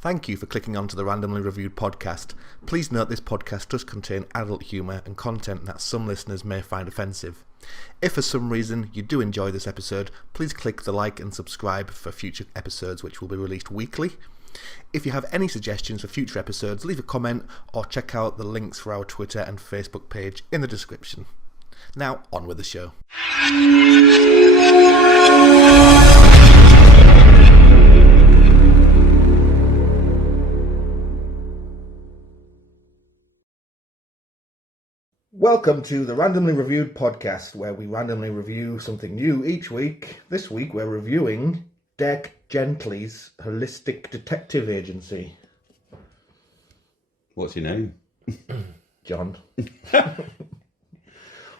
Thank you for clicking onto the Randomly Reviewed podcast. Please note this podcast does contain adult humour and content that some listeners may find offensive. If for some reason you do enjoy this episode, please click the like and subscribe for future episodes which will be released weekly. If you have any suggestions for future episodes, leave a comment or check out the links for our Twitter and Facebook page in the description. Now, on with the show. Welcome to the Randomly Reviewed podcast, where we randomly review something new each week. This week we're reviewing Dirk Gently's Holistic Detective Agency. What's your name? John.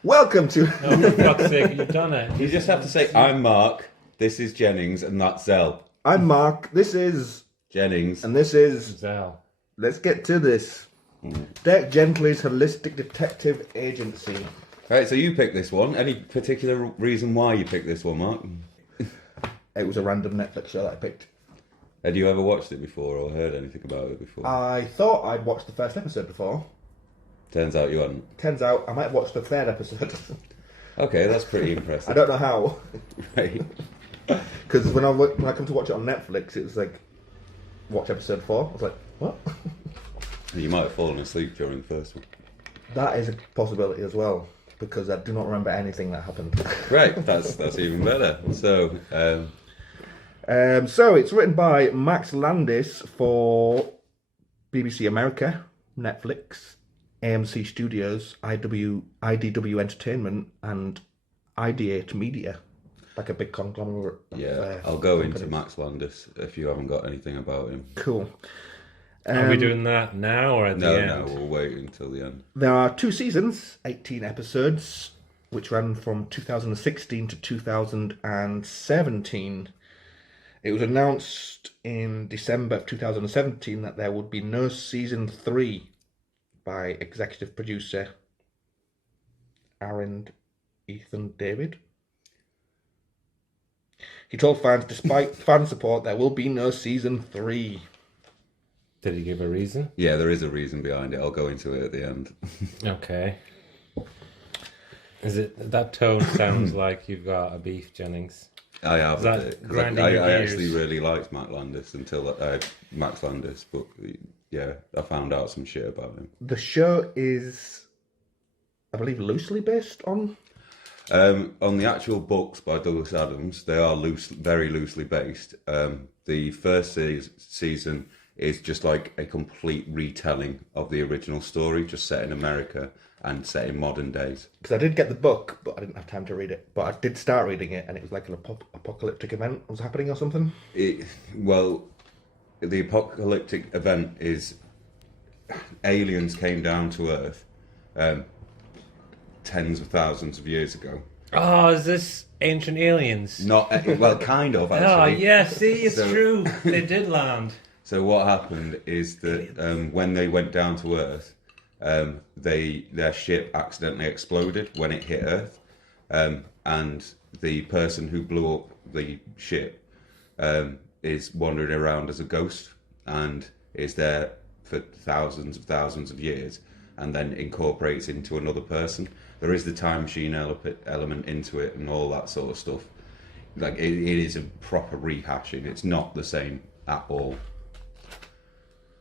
Welcome to... Oh, for fuck's sake, you've done it. You just have to say, I'm Mark, this is Jennings, and that's Zell. I'm Mark, this is... Jennings. And this is... Zell. Let's get to this. Dirk Gently's Holistic Detective Agency. Right, so you picked this one. Any particular reason why you picked this one, Mark? It was a random Netflix show that I picked. Had you ever watched it before or heard anything about it before? I thought I'd watched the first episode before. Turns out you hadn't. Turns out I might have watched the third episode. Okay, that's pretty impressive. I don't know how. Right. Because when I come to watch it on Netflix, it was like, watch episode 4. I was like, what? You might have fallen asleep during the first one. That is a possibility as well, because I do not remember anything that happened. Right, that's even better. So it's written by Max Landis for BBC America, Netflix, AMC Studios, IDW Entertainment, and Ideate Media. Like a big conglomerate. yeah, I'll go into Max Landis if you haven't got anything about him. Cool. Are we doing that now or at the end? No, we'll wait until the end. There are 2 seasons, 18 episodes, which ran from 2016 to 2017. It was announced in December of 2017 that there would be no season 3 by executive producer Aaron Ethan David. He told fans, despite fan support, there will be no season 3. Did he give a reason? Yeah, there is a reason behind it. I'll go into it at the end. Okay. That tone sounds like you've got a beef, Jennings. I have a bit, 'cause grinding I your gears? actually really liked Max Landis until Max Landis, but yeah, I found out some shit about him. The show is, I believe, loosely based on... On the actual books by Douglas Adams, they are very loosely based. The first season is just like a complete retelling of the original story, just set in America and set in modern days. Because I did get the book, but I didn't have time to read it. But I did start reading it, and it was like an apocalyptic event was happening or something. Well, the apocalyptic event is aliens came down to Earth tens of thousands of years ago. Oh, is this Ancient Aliens? Not well, kind of actually. Oh, yeah, see, it's true. They did land. So what happened is that when they went down to Earth, their ship accidentally exploded when it hit Earth, and the person who blew up the ship is wandering around as a ghost and is there for thousands of years, and then incorporates into another person. There is the time machine element into it and all that sort of stuff. Like it is a proper rehashing. It's not the same at all.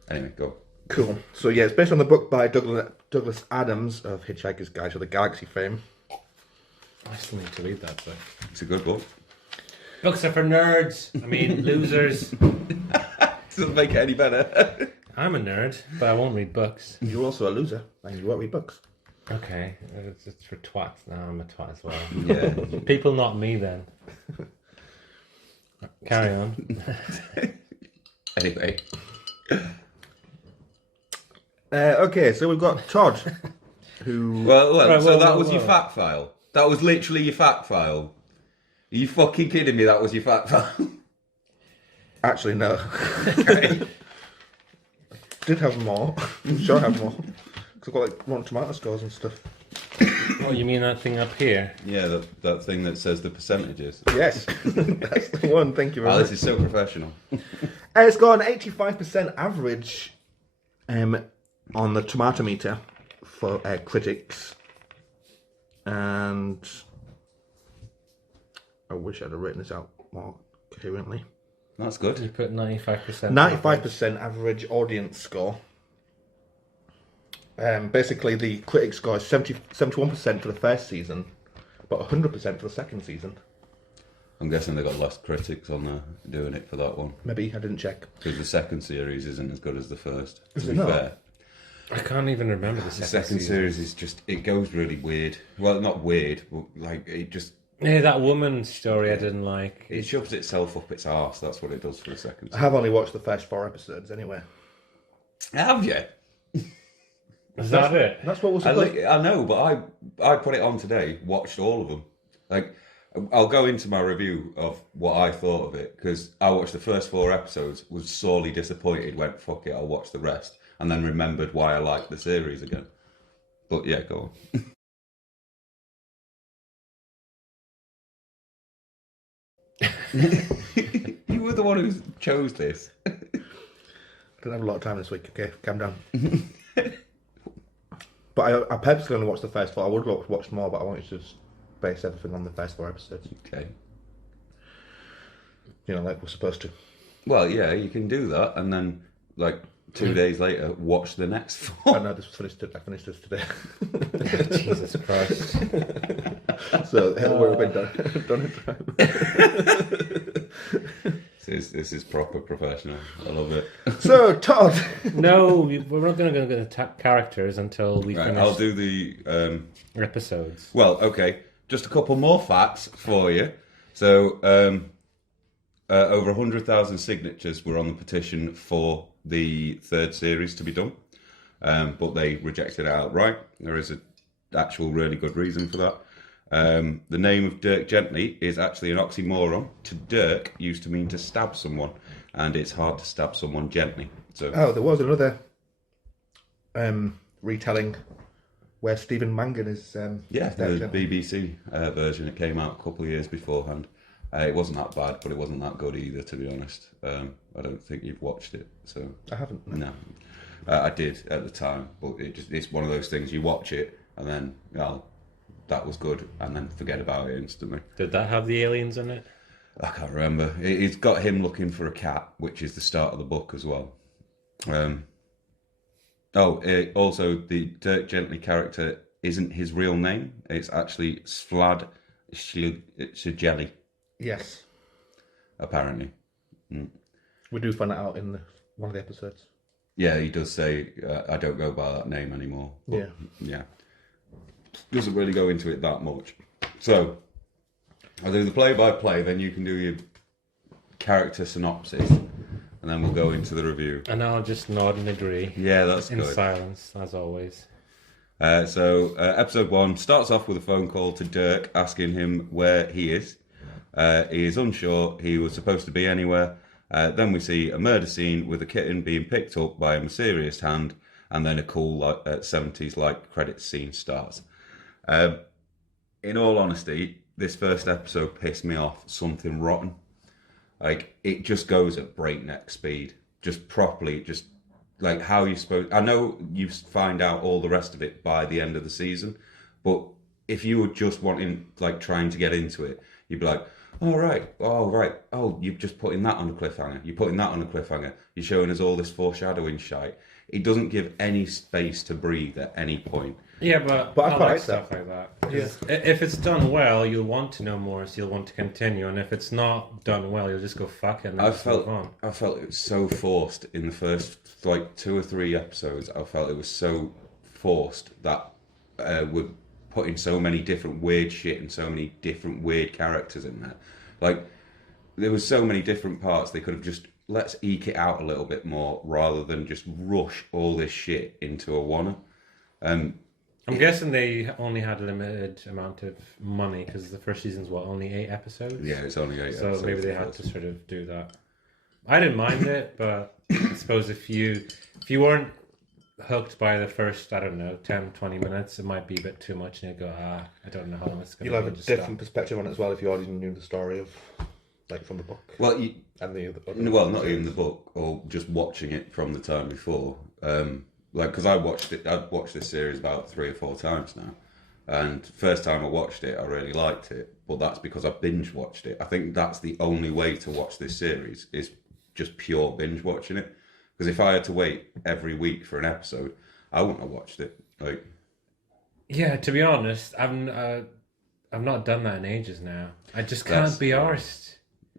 Anyway, go. Cool. So yeah, it's based on the book by Douglas Adams of Hitchhiker's Guide to the Galaxy fame. I still need to read that book. It's a good book. Books are for nerds. I mean, losers. Doesn't make it any better. I'm a nerd, but I won't read books. You're also a loser, and you won't read books. Okay, it's for twats now. I'm a twat as well. Yeah. People, not me, then. Carry on. Anyway. Okay, so we've got Todd, who... Well, so that was whoa. your fact file. That was literally your fact file. Are you fucking kidding me? That was your fact file. Actually, no. Okay. Did have more. I'm sure I have more. Because I've got like Rotten Tomato scores and stuff. Oh, you mean that thing up here? Yeah, that thing that says the percentages. Yes, that's the one. Thank you very Oh, much. this is so professional. It's got an 85% average on the tomato meter for critics. And I wish I'd have written this out more coherently. That's good. You put 95%. 95% average audience score. Basically, the critic score is 71% for the first season, but 100% for the second season. I'm guessing they got less critics on there doing it for that one. Maybe, I didn't check. Because the second series isn't as good as the first, to Is be it not? fair. I can't even remember the The second second season. series is just, it goes really weird. Well, not weird, but like, it just, Yeah, that woman's story I didn't like. it shoves itself up its arse. That's what it does for the second I series. have only watched the first 4 episodes anyway. Have you? Is that it? That's what was supposed to... I know, but I put it on today, watched all of them. Like, I'll go into my review of what I thought of it, because I watched the first 4 episodes, was sorely disappointed, went, fuck it, I'll watch the rest, and then remembered why I liked the series again. But yeah, go on. You were the one who chose this. I didn't have a lot of time this week. Okay, calm down. But I purposely only watched the first 4. I would have watched more, but I wanted to just base everything on the first 4 episodes. Okay. You know, like we're supposed to. Well, yeah, you can do that, and then, like, 2 days later, watch the next 4. I know this was finished. I finished this today. Jesus Christ. So we've been done in time. This is proper professional. I love it. So Todd, No, we're not going to go into characters until we Right, finish I'll do the. episodes. Well, okay. Just a couple more facts for you. So, over 100,000 signatures were on the petition for the 3rd series to be done, but they rejected it outright. There is an actual really good reason for that. The name of Dirk Gently is actually an oxymoron. To dirk used to mean to stab someone, and it's hard to stab someone gently. So, there was another retelling where Stephen Mangan is. yeah, the Dirk BBC version. It came out a couple of years beforehand. It wasn't that bad, but it wasn't that good either, to be honest. I don't think you've watched it, so I haven't. no. I did at the time, but it's one of those things you watch it and then, well, that was good, and then forget about it instantly. Did that have the aliens in it? I can't remember. It's got him looking for a cat, which is the start of the book as well. Also, the Dirk Gently character isn't his real name. It's actually Svlad Shigeli, Yes, apparently. we do find that out in one of the episodes. Yeah, he does say, I don't go by that name anymore. But, yeah. Doesn't really go into it that much. So, I'll do the play-by-play, then you can do your character synopsis, and then we'll go into the review. And I'll just nod and agree. Yeah, that's in good. silence, as always. Episode 1 starts off with a phone call to Dirk asking him where he is. He is unsure he was supposed to be anywhere. Then we see a murder scene with a kitten being picked up by a mysterious hand, and then a cool 70s-like credits scene starts. In all honesty, this first episode pissed me off something rotten. Like, it just goes at breakneck speed. Just properly, just like how you supposed... I know you find out all the rest of it by the end of the season, but if you were just wanting, like, trying to get into it, you'd be like, oh, you're just putting that on a cliffhanger. You're putting that on a cliffhanger. You're showing us all this foreshadowing shite. It doesn't give any space to breathe at any point. Yeah, but I I quite like like stuff like that. 'Cause if it's done well, you'll want to know more, so you'll want to continue. And if it's not done well, you'll just go fuck it and I just move on. felt it was so forced in the first, like, 2 or 3 episodes. I felt it was so forced that we're putting so many different weird shit and so many different weird characters in there. Like, there was so many different parts. They could have just, let's eke it out a little bit more rather than just rush all this shit into a one. I'm guessing they only had a limited amount of money because the first season's only 8 episodes. Yeah, it's only 8 So episodes. maybe they had to sort of do that. I didn't mind it, but I suppose if you weren't hooked by the first, I don't know, 10, 20 minutes, it might be a bit too much, and you go, I don't know how long it's going to be. You'll have a different perspective on it as well if you already knew the story of, like, from the book. Well, and the other well, not even the book, or just watching it from the time before. Like, because I've watched this series about 3 or 4 times now, and first time I watched it, I really liked it, but that's because I binge watched it. I think that's the only way to watch this series, is just pure binge watching it. Because if I had to wait every week for an episode, I wouldn't have watched it. Like, yeah, to be honest, I've not done that in ages now. I just can't be arsed.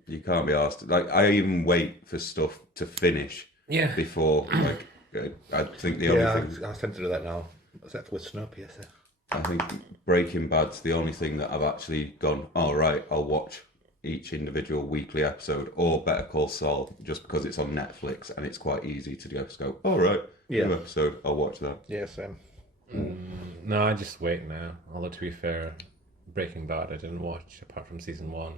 You can't be arsed. Like, I even wait for stuff to finish. Yeah. Before, like, I think the only thing... I tend to do that now, except with Snowpiercer. I think Breaking Bad's the only thing that I've actually gone, all right, I'll watch each individual weekly episode, or Better Call Saul, just because it's on Netflix and it's quite easy to just go, all right, new episode, I'll watch that. Yeah, same. No, I just wait now. Although, to be fair, Breaking Bad I didn't watch apart from season 1.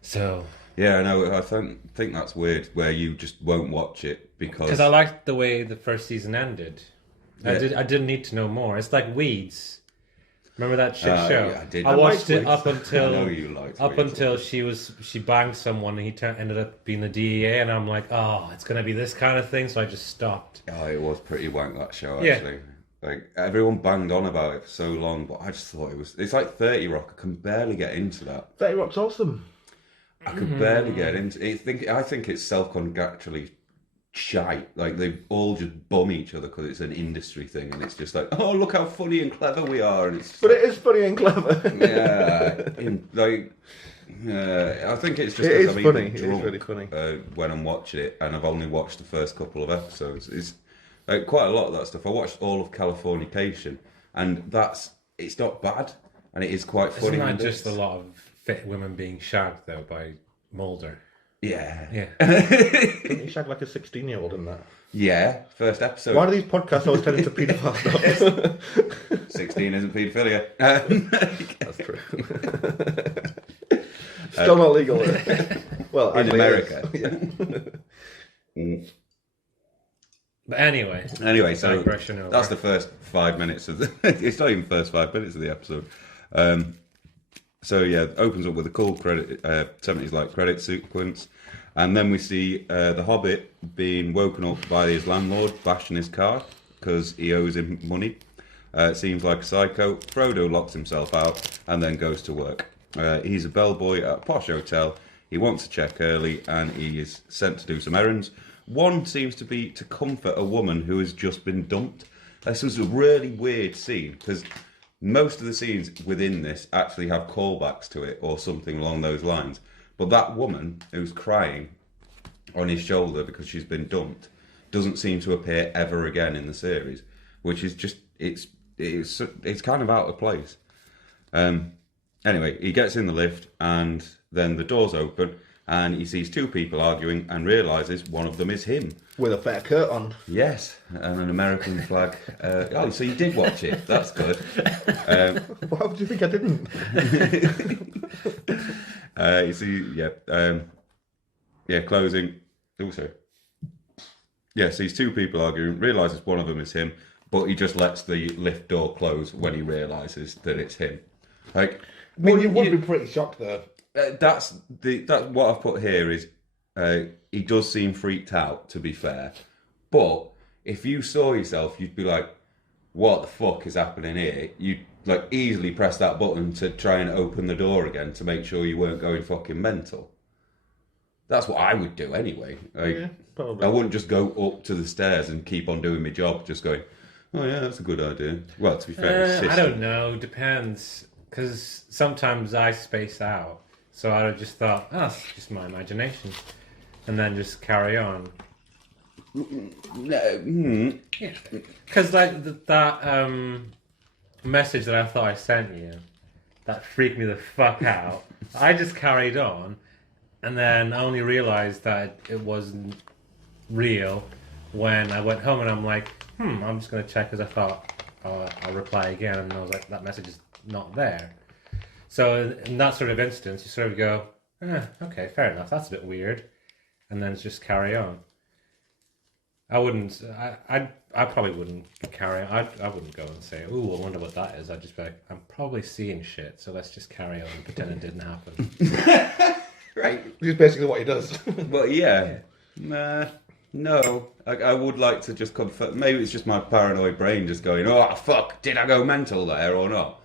So yeah, I know. I think that's weird, where you just won't watch it because I liked the way the first season ended. Yeah. I didn't need to know more. It's like Weeds. Remember that shit show? Yeah, I did. I watched it up until I know you liked up Weeds. Until she banged someone and he ended up being the DEA, and I'm like, oh, it's gonna be this kind of thing. So I just stopped. Oh, it was pretty wank, that show, actually. Yeah. Like, everyone banged on about it for so long, but I just thought it's like 30 Rock. I can barely get into that. 30 Rock's awesome. I could barely get into it. I think it's self-congratulatory shite. Like, they all just bum each other because it's an industry thing, and it's just like, oh, look how funny and clever we are. And it's but it is funny and clever. I think it's just it is I'm funny. Even It drunk, is really funny. when I'm watching it, and I've only watched the first couple of episodes. It's quite a lot of that stuff. I watched all of Californication, and it's not bad, and it is quite funny. Isn't that just a lot of fit women being shagged though by Mulder? Yeah. Didn't he shag like a 16-year-old in that? Yeah, first episode. Why do these podcasts always turn into paedophile stuff? 16 isn't paedophilia. That's true. Still not legal. Well, in America. But anyway, so that's the first 5 minutes of it's not even first 5 minutes of the episode. So yeah, it opens up with a cool credit 70s like credit sequence, and then we see the Hobbit being woken up by his landlord bashing his car because he owes him money. It seems like a psycho. Frodo locks himself out and then goes to work. He's a bellboy at a posh hotel. He wants to check early, and he is sent to do some errands. One seems to be to comfort a woman who has just been dumped. This was a really weird scene because most of the scenes within this actually have callbacks to it or something along those lines. But that woman who's crying on his shoulder because she's been dumped doesn't seem to appear ever again in the series, which is just, it's kind of out of place. Anyway, he gets in the lift and then the doors open and he sees 2 people arguing and realises one of them is him. With a fair coat on. Yes, and an American flag. Oh, so you did watch it. That's good. Why would you think I didn't? You see, closing. Also, sees 2 people arguing, realises one of them is him, but he just lets the lift door close when he realises that it's him. Like, I mean, you would be pretty shocked though. That's what I've put here is he does seem freaked out, to be fair, but if you saw yourself, you'd be like, what the fuck is happening here? You'd like easily press that button to try and open the door again to make sure you weren't going fucking mental. That's what I would do anyway. Yeah, probably. I wouldn't just go up to the stairs and keep on doing my job, just going, oh yeah, that's a good idea. Well, to be fair, I don't know, depends, because sometimes I space out. So I just thought, it's just my imagination. And then just carry on. No. Yeah. Because like that message that I thought I sent you, that freaked me the fuck out. I just carried on. And then I only realised that it wasn't real when I went home and I'm like, I'm just going to check because I thought, I'll reply again. And I was like, that message is not there. So in that sort of instance, you sort of go, okay, fair enough. That's a bit weird. And then just carry on. I wouldn't. I probably wouldn't carry on. I wouldn't go and say, "Ooh, I wonder what that is." I'd just be like, "I'm probably seeing shit, so let's just carry on and pretend it didn't happen." Right. Which is basically what he does. But yeah. No. I would like to just confirm. Maybe it's just my paranoid brain just going, "Oh fuck, did I go mental there or not?"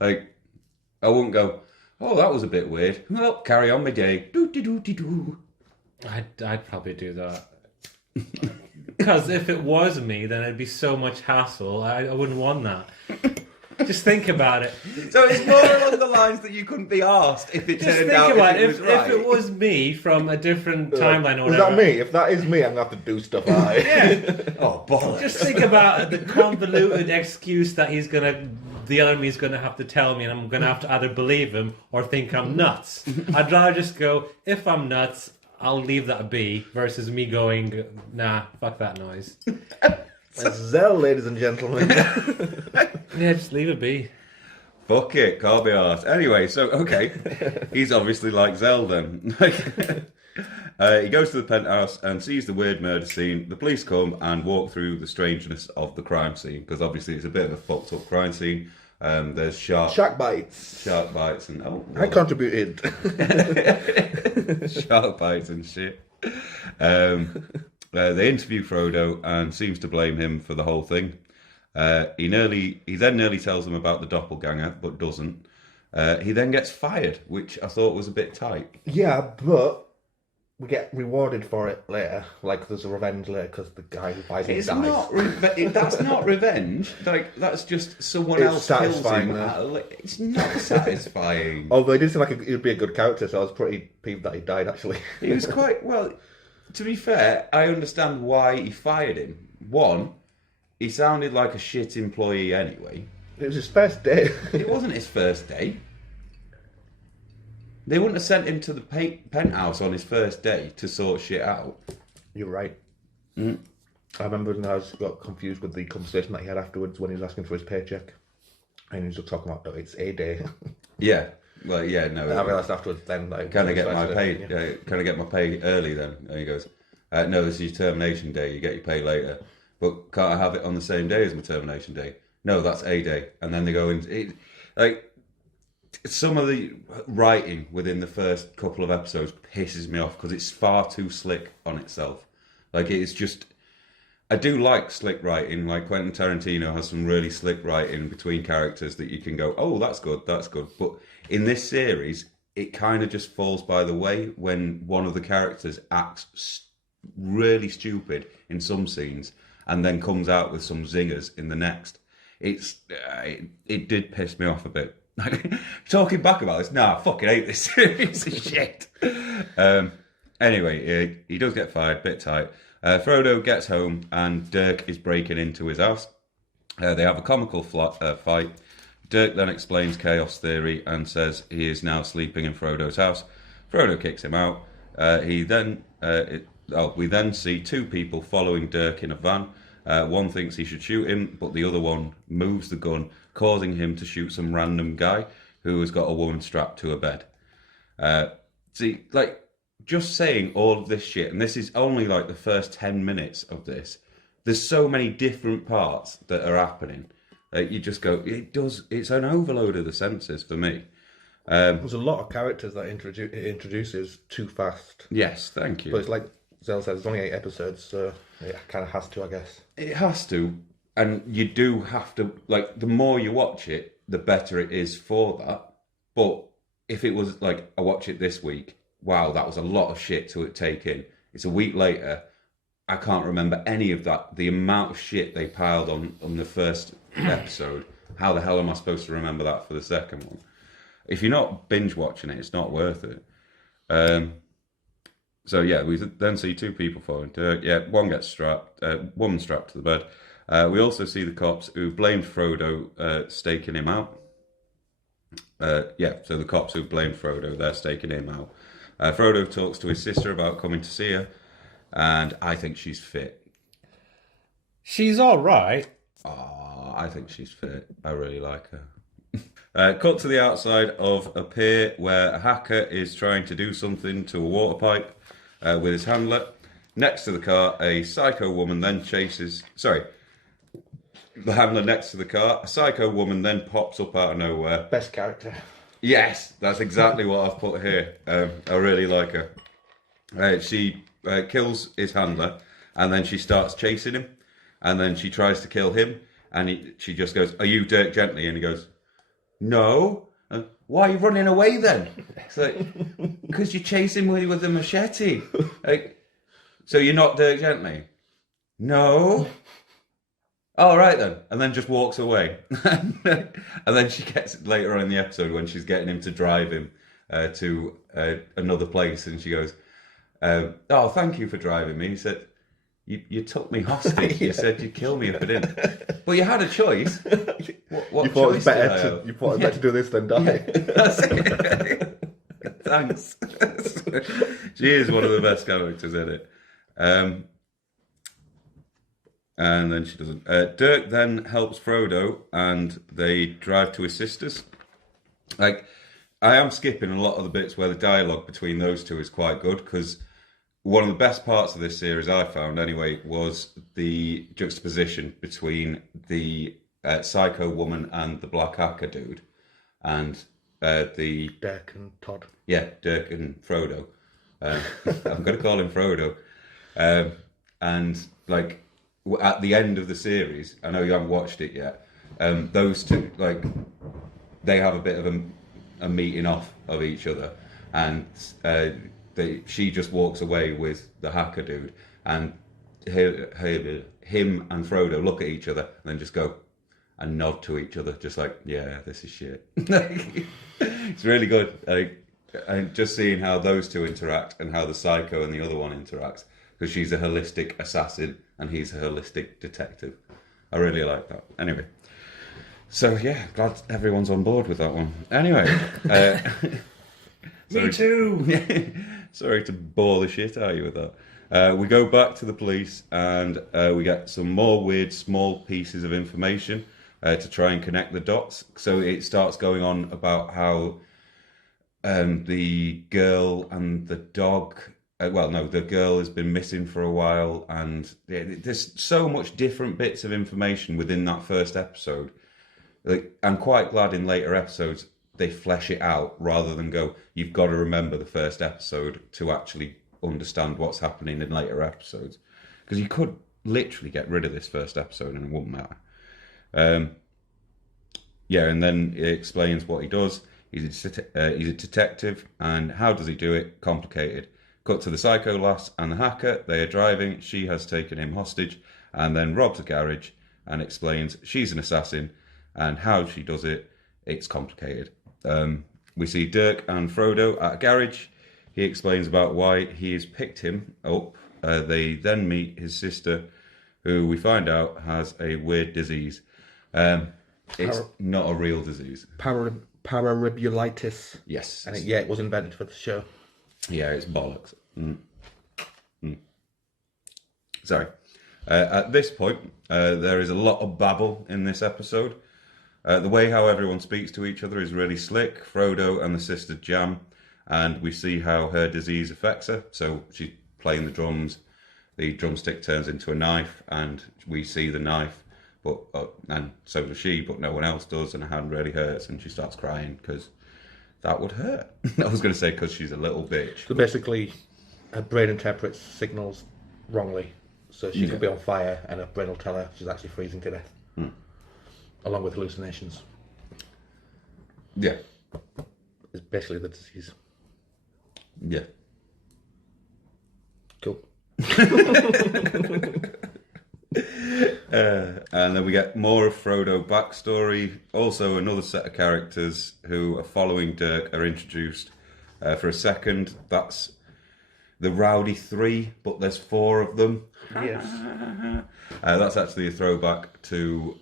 Like, I wouldn't go, "Oh, that was a bit weird." Well, carry on my day. Do. I'd probably do that. Because if it was me, then it'd be so much hassle. I wouldn't want that. Just think about it. So it's more along the lines that you couldn't be asked if it Just turned think out about if it was right. If it was me from a different timeline or Is whatever. that me? If that is me, I'm going to have to do stuff. Yeah. Oh, bollocks. Just think about the convoluted excuse that the other me's gonna have to tell me, and I'm gonna have to either believe him or think I'm nuts. I'd rather just go, if I'm nuts, I'll leave that be, versus me going, nah, fuck that noise. Zell, ladies and gentlemen. Yeah, just leave it be. Fuck it, can't be arsed. Anyway, so, okay. He's obviously like Zell then. He goes to the penthouse and sees the weird murder scene. The police come and walk through the strangeness of the crime scene, because obviously it's a bit of a fucked up crime scene. There's Shark bites. and I contributed. shark bites and shit. They interview Frodo and seems to blame him for the whole thing. He then nearly tells them about the doppelganger, but doesn't. He then gets fired, which I thought was a bit tight. Yeah, but we get rewarded for it later. Like, there's a revenge later because the guy who buys him It's dies. not that's not revenge. Like, that's just someone It's else kills satisfying, him. though. It's not satisfying. Although he did seem like he'd be a good character, so I was pretty peeved that he died, actually. He was quite well. To be fair, I understand why he fired him. One, he sounded like a shit employee anyway. It was his first day. It wasn't his first day. They wouldn't have sent him to the penthouse on his first day to sort shit out. You're right. I remember when I got confused with the conversation that he had afterwards when he was asking for his paycheck. And he was just talking about, it's a day. Yeah. Well, yeah, no. And I realised afterwards then, like... Can I get my pay? Yeah. Can I get my pay early then? And he goes, no, this is your termination day. You get your pay later. But can't I have it on the same day as my termination day? No, that's a day. And then they go in... Some of the writing within the first couple of episodes pisses me off because it's far too slick on itself. Like, it's just... I do like slick writing. Like, Quentin Tarantino has some really slick writing between characters that you can go, oh, that's good, that's good. But in this series, it kind of just falls by the way when one of the characters acts really stupid in some scenes and then comes out with some zingers in the next. It did piss me off a bit. Talking back about this, I fucking hate this series of shit. Anyway, he does get fired, bit tight. Frodo gets home and Dirk is breaking into his house. They have a comical fight. Dirk then explains chaos theory and says he is now sleeping in Frodo's house. Frodo kicks him out. We then see two people following Dirk in a van. One thinks he should shoot him, but the other one moves the gun, causing him to shoot some random guy who has got a woman strapped to a bed. Just saying all of this shit, and this is only like the first 10 minutes of this, there's so many different parts that are happening. You just go, it's an overload of the senses for me. There's a lot of characters that it introduces too fast. Yes, thank you. But it's like Zell says, it's only 8 episodes, so it kind of has to, I guess. It has to, and you do have to, like, the more you watch it, the better it is for that. But if it was like, I watch it this week, wow, that was a lot of shit to take in. It's a week later, I can't remember any of that. The amount of shit they piled on the first episode, how the hell am I supposed to remember that for the second one? If you're not binge watching it, it's not worth it. So yeah, we then see two people following Dirk. Yeah, one gets strapped, woman strapped to the bed. We also see the cops who blamed Frodo staking him out. So the cops who blamed Frodo, they're staking him out. Frodo talks to his sister about coming to see her, and I think she's fit. She's all right. Oh, I think she's fit. I really like her. Cut to the outside of a pier where a hacker is trying to do something to a water pipe with his handler. Next to the car, a psycho woman then chases... Sorry. The handler next to the car. A psycho woman then pops up out of nowhere. Best character. Yes, that's exactly what I've put here. I really like her. She kills his handler, and then she starts chasing him, and then she tries to kill him, and she just goes, "Are you Dirk Gently?" And he goes, "No." "Why are you running away then?" It's like, "Because you're chasing me with a machete." Like, "So you're not Dirk Gently?" "No." "All right then," and then just walks away. And then she gets later on in the episode when she's getting him to drive him to another place, and she goes, "Oh, thank you for driving me." He said, "You took me hostage. You said you'd kill me if I didn't. But you had a choice. What You thought choice it did I was have?" you thought it was better to do this than die. That's it. Thanks. She is one of the best characters in it. And then she doesn't. Dirk then helps Frodo, and they drive to his sister's. Like, I am skipping a lot of the bits where the dialogue between those two is quite good, because one of the best parts of this series I found, anyway, was the juxtaposition between the psycho woman and the black hacker dude, and the Dirk and Todd. Yeah, Dirk and Frodo. I'm going to call him Frodo. And like at the end of the series, I know you haven't watched it yet. Those two, like, they have a bit of a meeting off of each other, and she just walks away with the hacker dude, and him and Frodo look at each other and then just go and nod to each other, just like, "Yeah, this is shit." It's really good. And just seeing how those two interact and how the psycho and the other one interacts, because she's a holistic assassin and he's a holistic detective. I really like that. Anyway, so yeah, glad everyone's on board with that one. Anyway, Me too. Sorry to bore the shit out of you with that. We go back to the police, and we get some more weird small pieces of information to try and connect the dots. So it starts going on about how the girl and the dog... the girl has been missing for a while, and there's so much different bits of information within that first episode. Like, I'm quite glad in later episodes they flesh it out, rather than go, "You've got to remember the first episode to actually understand what's happening in later episodes." Because you could literally get rid of this first episode and it wouldn't matter. And then it explains what he does. He's a detective, and how does he do it? Complicated. Cut to the psycho lass and the hacker. They are driving. She has taken him hostage and then robs a garage, and explains she's an assassin, and how she does it, it's complicated. We see Dirk and Frodo at a garage. He explains about why he has picked him up. They then meet his sister, who we find out has a weird disease. It's not a real disease. Pararibulitis. Yes. And it was invented for the show. Yeah, it's bollocks. Sorry. At this point, there is a lot of babble in this episode. The way how everyone speaks to each other is really slick. Frodo and the sister jam, and we see how her disease affects her. So she's playing the drums, the drumstick turns into a knife, and we see the knife, and so does she, but no one else does, and her hand really hurts, and she starts crying because that would hurt. I was going to say because she's a little bitch. So basically, her brain interprets signals wrongly. So she could be on fire, and her brain will tell her she's actually freezing to death. Along with hallucinations. Yeah. It's basically the disease. Yeah. Cool. And then we get more of Frodo backstory. Also, another set of characters who are following Dirk are introduced for a second. That's the Rowdy Three, but there's 4 of them. Yes. That's actually a throwback to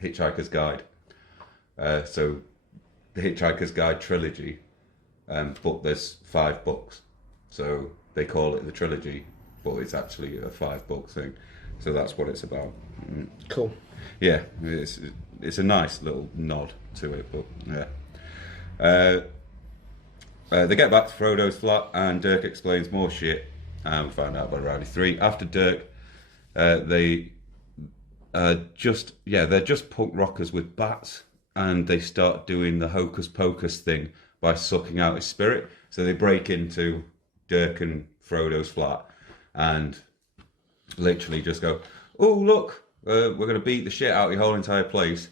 Hitchhiker's Guide. So the Hitchhiker's Guide trilogy, but there's 5 books. So they call it the trilogy, but it's actually a 5-book thing. So that's what it's about. Cool. Yeah, it's a nice little nod to it, but yeah. They get back to Frodo's flat, and Dirk explains more shit. And we find out about Rowdy 3. After Dirk, they're just punk rockers with bats, and they start doing the hocus pocus thing by sucking out his spirit. So they break into Dirk and Frodo's flat, and literally just go, "Oh look, we're gonna beat the shit out of your whole entire place."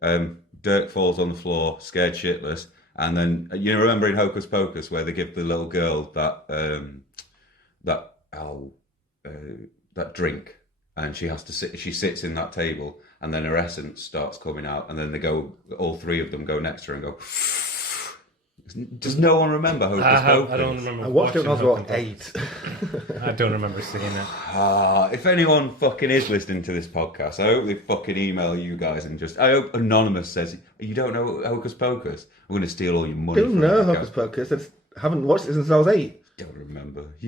Dirk falls on the floor, scared shitless, and then you remember in Hocus Pocus where they give the little girl that drink, and she has to sit. She sits in that table, and then her essence starts coming out, and then they go. All three of them go next to her and go. Does no one remember Hocus Pocus? I don't remember. I watched it when I was about 8. I don't remember seeing it. If anyone fucking is listening to this podcast, I hope they fucking email you guys and I hope Anonymous says, "You don't know Hocus Pocus? I'm going to steal all your money." Don't know Hocus Pocus. I haven't watched it since I was 8. You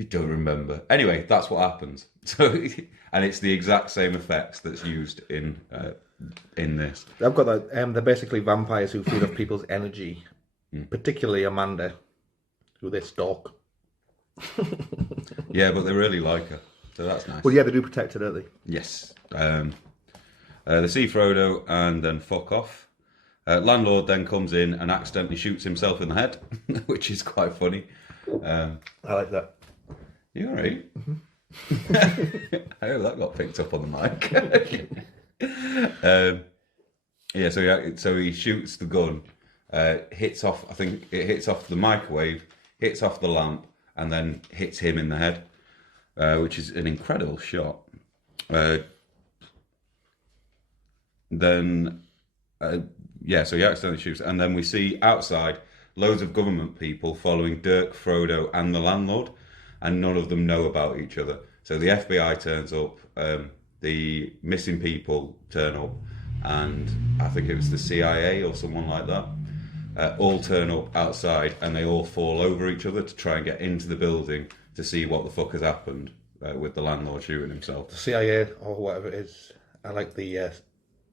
don't remember. Anyway, that's what happens. So, and it's the exact same effects that's used in this. I've got that. They're basically vampires who feed off people's energy. Particularly Amanda, who they stalk. Yeah, but they really like her, so that's nice. Well, yeah, they do protect her, don't they? Yes. They see Frodo and then fuck off. Landlord then comes in and accidentally shoots himself in the head, which is quite funny. I like that. You alright? Mm-hmm. I hope that got picked up on the mic. So he shoots the gun. Hits off. I think it hits off the microwave, hits off the lamp, and then hits him in the head, which is an incredible shot. So he accidentally shoots, and then we see outside loads of government people following Dirk, Frodo, and the landlord, and none of them know about each other. So the FBI turns up, the missing people turn up, and I think it was the CIA or someone like that. All turn up outside, and they all fall over each other to try and get into the building to see what the fuck has happened with the landlord shooting himself. The CIA or whatever it is. I like the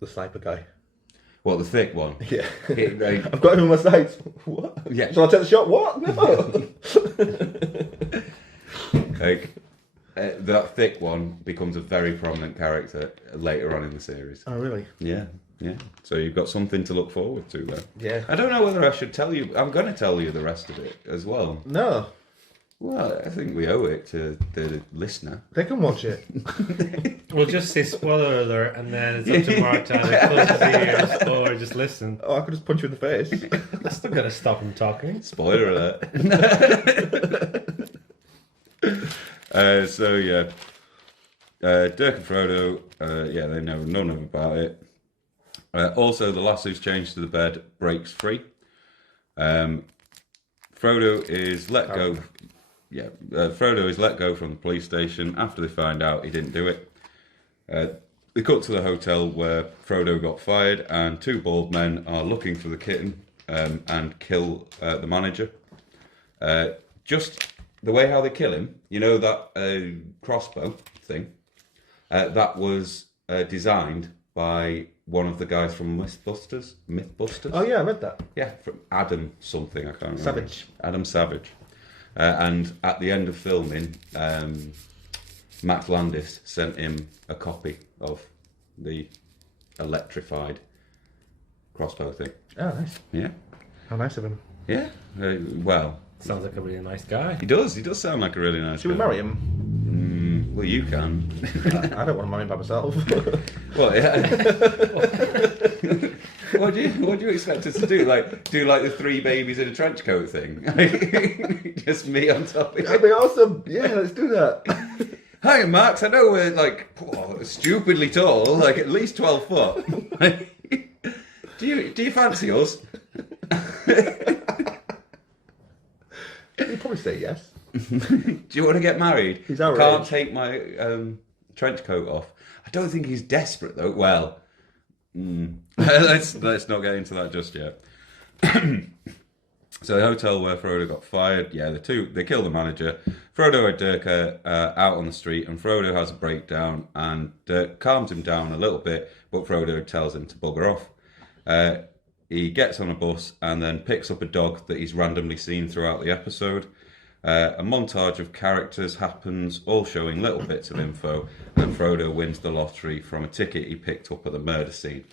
sniper guy. What, the thick one? Yeah. I've got him on my sights. What? Yeah. Shall I take the shot? What? No. That thick one becomes a very prominent character later on in the series. Oh, really? Yeah. So you've got something to look forward to there. Yeah. I don't know whether I should tell you. I'm going to tell you the rest of it as well. No. Well, I think we owe it to the listener. They can watch it. We'll just say spoiler alert, and then it's up to Mark to either close his ears or just listen. Oh, I could just punch you in the face. That's not going to stop him talking. Spoiler alert. Dirk and Frodo, they know none of about it. Also, the lass who's changed to the bed breaks free. Frodo is let go. Frodo is let go from the police station after they find out he didn't do it. They cut to the hotel where Frodo got fired, and two bald men are looking for the kitten and kill the manager. Just the way how they kill him, you know that crossbow thing? That was designed by one of the guys from Mythbusters. Oh yeah, I read that. Yeah, from Adam something, I can't remember. Savage. Adam Savage. And at the end of filming, Max Landis sent him a copy of the electrified crossbow thing. Oh, nice. Yeah. How nice of him. Yeah. Well, Sounds like a really nice guy. he does. He does sound like a really nice Should we guy. marry him? Well, you can. I don't want to marry him by myself. Well, yeah. What do you expect us to do? Like the three babies in a trench coat thing? Just me on top of it. That'd be awesome. Yeah, let's do that. Hi, Max. I know we're like stupidly tall, like at least 12 foot. Do you fancy us? He'd probably say yes. Do you want to get married? He's I outraged. can't take my trench coat off. I don't think he's desperate though. Well, let's not get into that just yet. So the hotel where Frodo got fired, they kill the manager. Frodo and Dirk are out on the street, and Frodo has a breakdown, and Dirk calms him down a little bit, but Frodo tells him to bugger off. he gets on a bus and then picks up a dog that he's randomly seen throughout the episode. A montage of characters happens, all showing little bits of info, and Frodo wins the lottery from a ticket he picked up at the murder scene.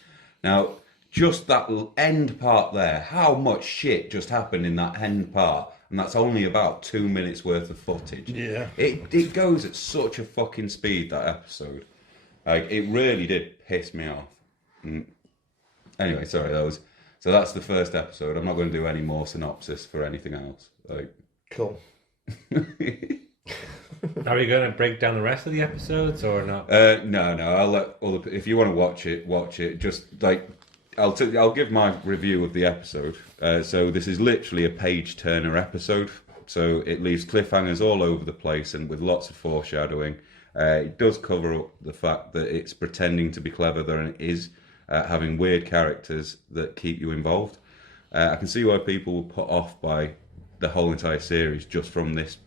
Now, just that end part there, how much shit just happened in that end part, and that's only about 2 minutes worth of footage. Yeah. It goes at such a fucking speed, that episode. Like, it really did piss me off. Anyway, sorry, so that's the first episode. I'm not going to do any more synopsis for anything else. Like, Cool. Are we going to break down the rest of the episodes or not? No. I'll let all the, if you want to watch it. Just like I'll give my review of the episode. So this is literally a page turner episode. So it leaves cliffhangers all over the place and with lots of foreshadowing. It does cover up the fact that it's pretending to be clever than it is, having weird characters that keep you involved. I can see why people were put off by the whole entire series just from this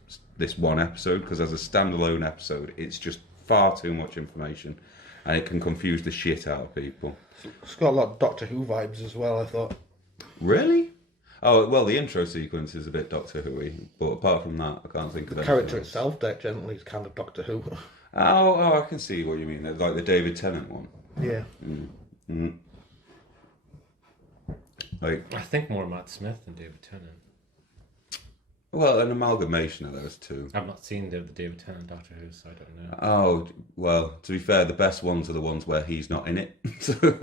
one episode, because as a standalone episode, it's just far too much information, and it can confuse the shit out of people. It's got a lot of Doctor Who vibes as well, I thought. Really? Oh, well, the intro sequence is a bit Doctor Who-y, but apart from that, I can't think of The anything character else. itself, Dirk Gently, is kind of Doctor Who. Oh, I can see what you mean. Like the David Tennant one. Yeah. Like, I think more Matt Smith than David Tennant. well, an amalgamation of those two. I've not seen the David Tennant Doctor Who, so I don't know. Oh, well, to be fair, the best ones are the ones where he's not in it. So,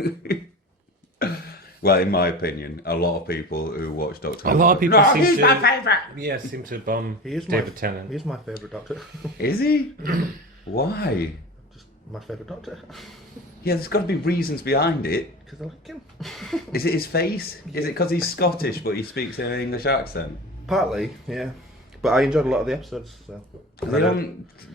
well, in my opinion, a lot of people who watch Doctor Who... A lot of people seem he's to... my favourite! Yeah, seem to bum He is David Tennant. He's my favourite Doctor. Is he? Why? Just my favourite Doctor. Yeah, there's got to be reasons behind it. Because I like him. Is it his face? Is it because he's Scottish but he speaks in an English accent? Partly, yeah. But I enjoyed a lot of the episodes, so...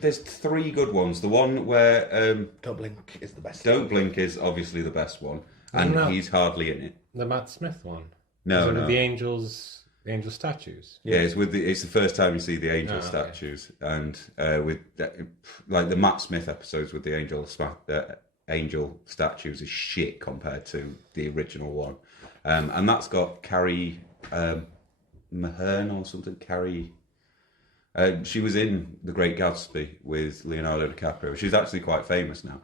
There's 3 good ones. The one where Don't Blink is the best. Don't Blink is obviously the best one, and No. he's hardly in it. The Matt Smith one. No, Is it no. with the angel statues. Yeah, it's the first time you see the angel okay. statues, and with like the Matt Smith episodes with the angel statues is shit compared to the original one, and that's got Carrie Mahern or something. Carrie, she was in The Great Gatsby with Leonardo DiCaprio. She's actually quite famous now,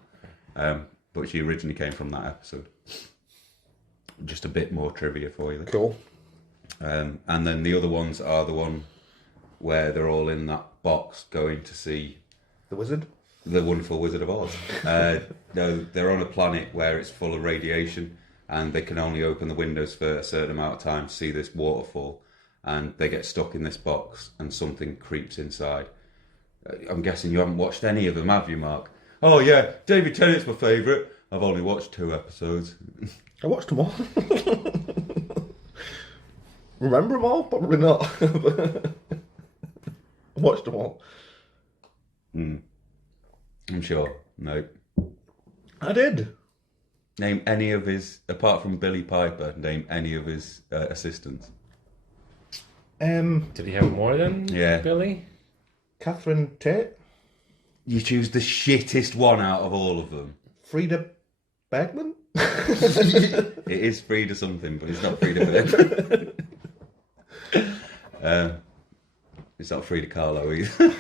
but she originally came from that episode. Just a bit more trivia for you. Cool. And then the other ones are the one where they're all in that box going to see The Wizard? The Wonderful Wizard of Oz. No, they're on a planet where it's full of radiation and they can only open the windows for a certain amount of time to see this waterfall, and they get stuck in this box and something creeps inside. I'm guessing you haven't watched any of them, have you, Mark? Oh yeah, David Tennant's my favourite. I've only watched 2 episodes. I watched them all. Remember them all? Probably not. I watched them all. I'm sure. No. I did. Name any of his, apart from Billy Piper, name any of his assistants. Did he have more than Billy? Catherine Tate. You choose the shittest one out of all of them. Frida Bergman. It is Frida something, but it's not Frida Bergman. It's not Frida Kahlo either.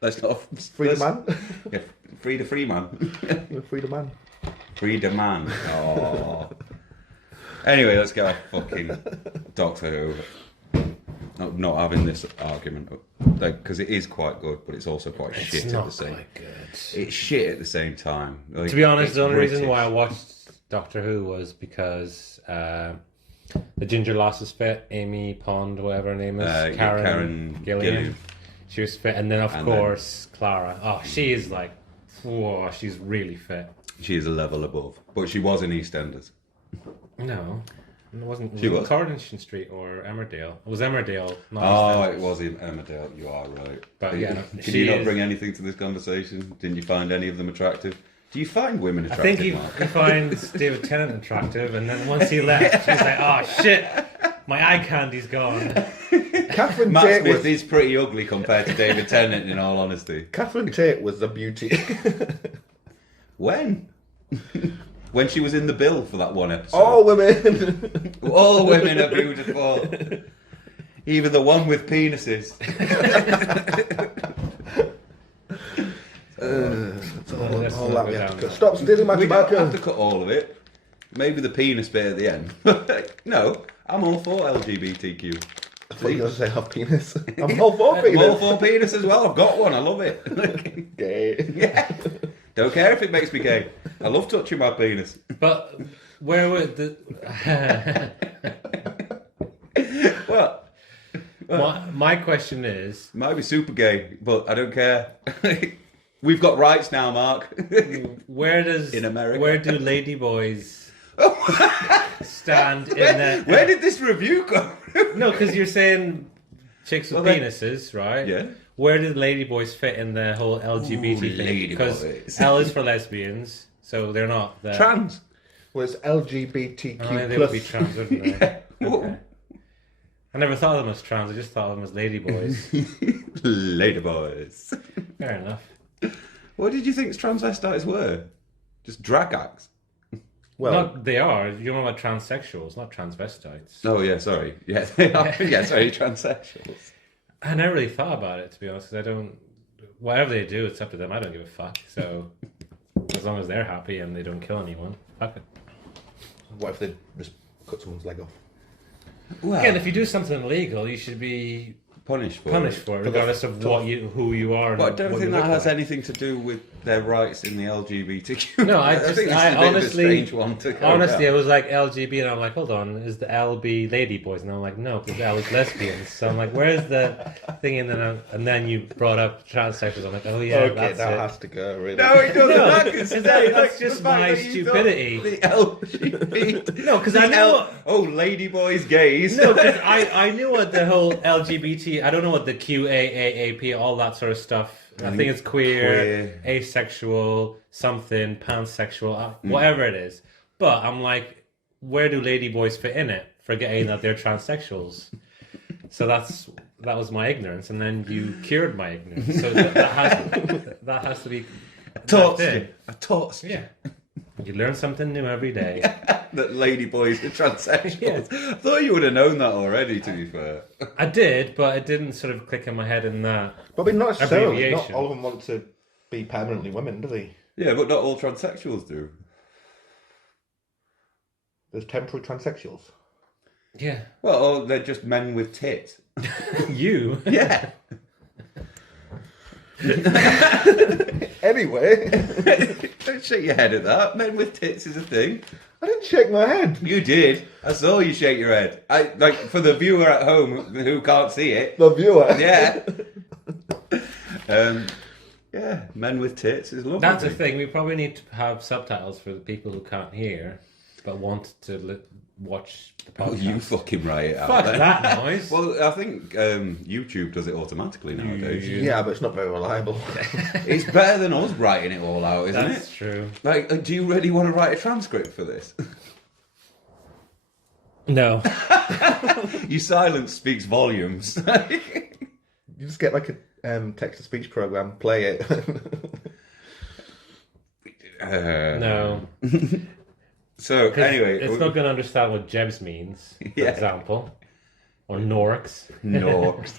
That's not Frida Man. Yeah, Frida Freeman. Frida Man. Frida Man. Oh. Anyway, let's get off fucking Doctor Who. Not having this argument, because it is quite good, but it's also quite shit at the same. Quite good. It's shit at the same time. Like, To be honest, it's the only reason British. why I watched Doctor Who was because the Ginger Lass was fit, Amy Pond, whatever her name is, Karen Gillian. She was fit, and then of course Clara. Oh, she is like, whoa, she's really fit. She is a level above, but she was in EastEnders. No, it wasn't. She was. Coronation Street or Emmerdale. It was Emmerdale. Not Oh, EastEnders. it was in Emmerdale. You are right. But yeah, Can she you not is- bring anything to this conversation? Didn't you find any of them attractive? Do you find women I attractive, think he Mark? finds David Tennant attractive, and then once he left, he's like, "Oh shit, my eye candy's gone." Catherine Matt Tate Smith was. is pretty ugly compared to David Tennant, in all honesty. Catherine Tate was a beauty. When? when she was in the bill for that one episode. All women. All women are beautiful. Even the one with penises. All that we have to cut. Stop stealing my We don't tobacco. have to cut all of it. Maybe the penis bit at the end. No, I'm all for LGBTQ. I thought you were going to say half penis. I'm all for penis. I'm all for penis as well. I've got one. I love it. Gay. Yeah. Don't care if it makes me gay. I love touching my penis. But where would the... What? my question is... Might be super gay, but I don't care. We've got rights now, Mark. Where does... In America. Where do ladyboys stand in the... Where did this review go? No, because you're saying chicks with penises, right? Yeah. Where do ladyboys fit in the whole LGBT thing? Because ladyboys. L is for lesbians, so they're not the... Trans. Well, it's LGBTQ+. Oh, they would be trans, wouldn't they? Yeah. Okay. I never thought of them as trans, I just thought of them as ladyboys. Ladyboys. Fair enough. What did you think transvestites were? Just drag acts? Well, No, they are. You're talking about transsexuals, not transvestites. Oh, yeah, sorry. Yeah, they are. Yeah, sorry, transsexuals. I never really thought about it, to be honest, 'cause I don't... Whatever they do, it's up to them. I don't give a fuck. So, as long as they're happy and they don't kill anyone, fuck it. what if they just cut someone's leg off? Well, Again, if you do something illegal, you should be punished for punished it. for it, regardless of who you are. And But I don't what think you that look has like. anything to do with their rights in the LGBTQ. No, I think this is I a bit honestly, of a strange one to go honestly, down. I was like LGB, and I'm like, hold on, is the L be ladyboys? And I'm like, no, because L is lesbians. So I'm like, where's the thing? And then you brought up transsexuals. I'm like, oh yeah, Okay, that's that it. has to go, really. No, it doesn't. No, That can is stay. that's The just fact my that you stupidity. thought The LGBT. No, because I know. Oh, ladyboys, gays. No, because I knew what the whole LGBT. I don't know what the QAAAP, all that sort of stuff. I think it's queer, asexual, something, pansexual, whatever it is. But I'm like, where do ladyboys fit in it? Forgetting that they're transsexuals. So that was my ignorance, and then you cured my ignorance. So that has to be. I taught that's you. it. I taught you. Yeah. You learn something new every day. That ladyboys are transsexuals. Yeah. I thought you would have known that already, to be fair. I did, but it didn't sort of click in my head in that. But I mean, not necessarily. Not Abbreviation. all of them want to be permanently women, do they? Yeah, but not all transsexuals do. There's temporary transsexuals. Yeah. Well, they're just men with tits. You. Yeah. Anyway, Don't shake your head at that. Men with tits is a thing. I didn't shake my head. You did. I saw you shake your head. For the viewer at home who can't see it. The viewer. Yeah. Yeah, men with tits is lovely. That's the thing. We probably need to have subtitles for the people who can't hear but want to watch the podcast. Oh, you fucking write it out. Fuck then. that noise. Well, I think YouTube does it automatically nowadays. Yeah, but it's not very reliable. It's better than us writing it all out, isn't That's it? true. Like, do you really want to write a transcript for this? No. Your silence speaks volumes. You just get like a text-to-speech program, play it. No. So, anyway. It's not going to understand what Jebs means, for Yeah. example. Or Norks. Norks.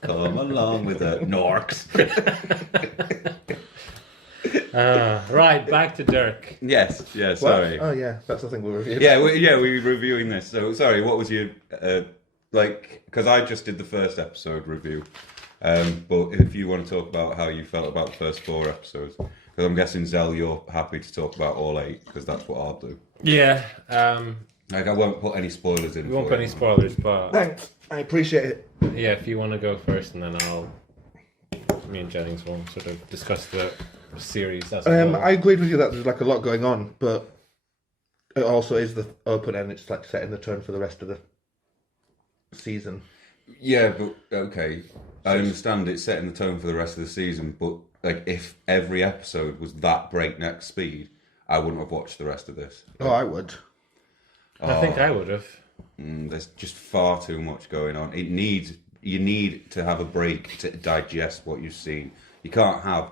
Come along with the Norks. Right, back to Dirk. Yes, yeah, What? sorry. Oh yeah, that's the thing we reviewed. Yeah, we were reviewing this. So, sorry, what was your, because I just did the first episode review. But if you want to talk about how you felt about the first 4 episodes, because I'm guessing, Zell, you're happy to talk about all 8, because that's what I'll do. Yeah. Like, I won't put any spoilers in. We won't for put it. any spoilers, but Thanks, I appreciate it. yeah, if you want to go first, and then me and Jennings will sort of discuss the series as a whole. I agreed with you that there's like a lot going on, but it also is the open end. It's like setting the tone for the rest of the season. Yeah, but okay, I understand it's setting the tone for the rest of the season. But like, if every episode was that breakneck speed, I wouldn't have watched the rest of this. Oh, I would. I think I would have. There's just far too much going on. You need to have a break to digest what you've seen. You can't have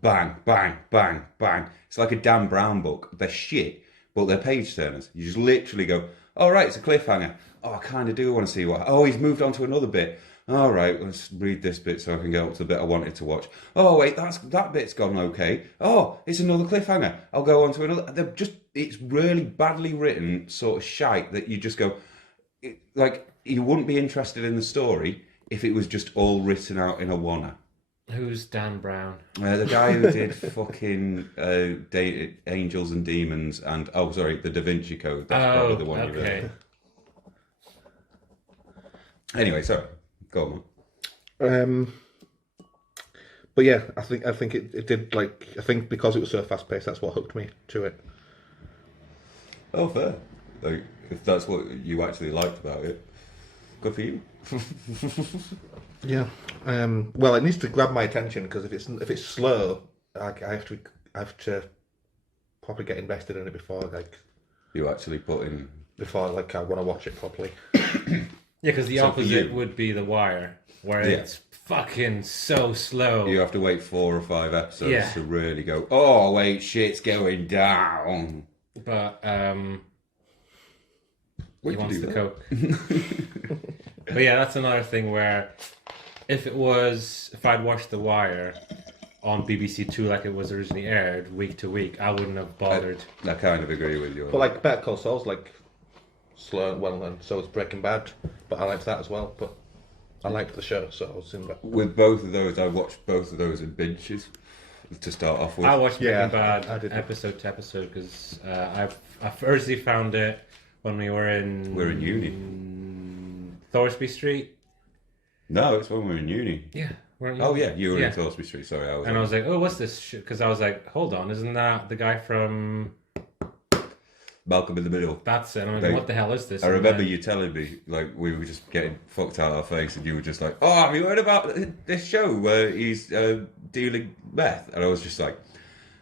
bang, bang, bang, bang. It's like a Dan Brown book. They're shit. but they're page turners. You just literally go, all right, it's a cliffhanger. Oh, I kind of do want to see what. Oh, he's moved on to another bit. All right, let's read this bit so I can get up to the bit I wanted to watch. Oh wait, that bit's gone okay. Oh, it's another cliffhanger. I'll go on to another. It's really badly written sort of shite that you just go, like, you wouldn't be interested in the story if it was just all written out in a wanna. Who's Dan Brown? The guy who did fucking Angels and Demons and the Da Vinci Code. That's probably the one you've heard. Anyway, sorry. Go on. But yeah, I think it did, like, I think because it was so fast paced, that's what hooked me to it. Oh, fair. Like, if that's what you actually liked about it, good for you. Yeah. Well, it needs to grab my attention because if it's slow, I have to probably get invested in it before you actually put in I want to watch it properly. Yeah, because the opposite would be The Wire, where it's fucking so slow. You have to wait 4 or 5 episodes to really go, oh wait, shit's going down. But he wants the coke. But yeah, that's another thing where if I'd watched The Wire on BBC Two like it was originally aired week to week, I wouldn't have bothered. I kind of agree with you. But like Better Call Saul's like slow and well, and so is Breaking Bad, but I liked that as well. But I liked the show, so I was in that. With both of those, I watched both of those in binges to start off with. I watched Breaking Bad episode to episode because I firstly found it when we were in... We're in uni. Thorsby Street. No, it's when we were in uni. Yeah. Oh yeah, you were in Thorsby Street. Sorry, I was like, oh, what's this shit? Because I was like, hold on, isn't that the guy from Malcolm in the Middle? That's it. I'm like, what the hell is this? I remember you telling me, like, we were just getting fucked out of our face, and you were just like, oh, have you heard about this show where he's dealing meth? And I was just like,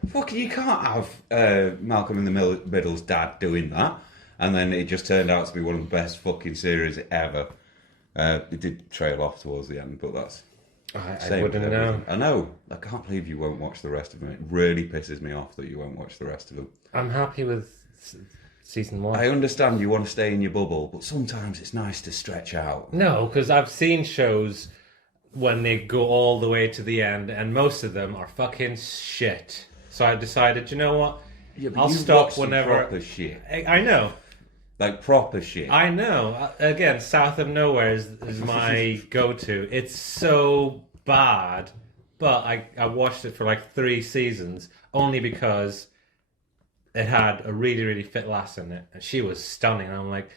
fucking, you can't have Malcolm in the Middle's dad doing that. And then it just turned out to be one of the best fucking series ever. It did trail off towards the end, but that's... I wouldn't know. I know. I can't believe you won't watch the rest of them. It really pisses me off that you won't watch the rest of them. I'm happy with season 1. I understand you want to stay in your bubble, but sometimes it's nice to stretch out. No, because I've seen shows when they go all the way to the end, and most of them are fucking shit. So I decided, you know what? Yeah, I'll stop whenever. Proper shit. I know. Like proper shit. I know. Again, South of Nowhere is my go-to. It's so bad, but I watched it for like 3 seasons only because it had a really, really fit lass in it, and she was stunning. And I'm like,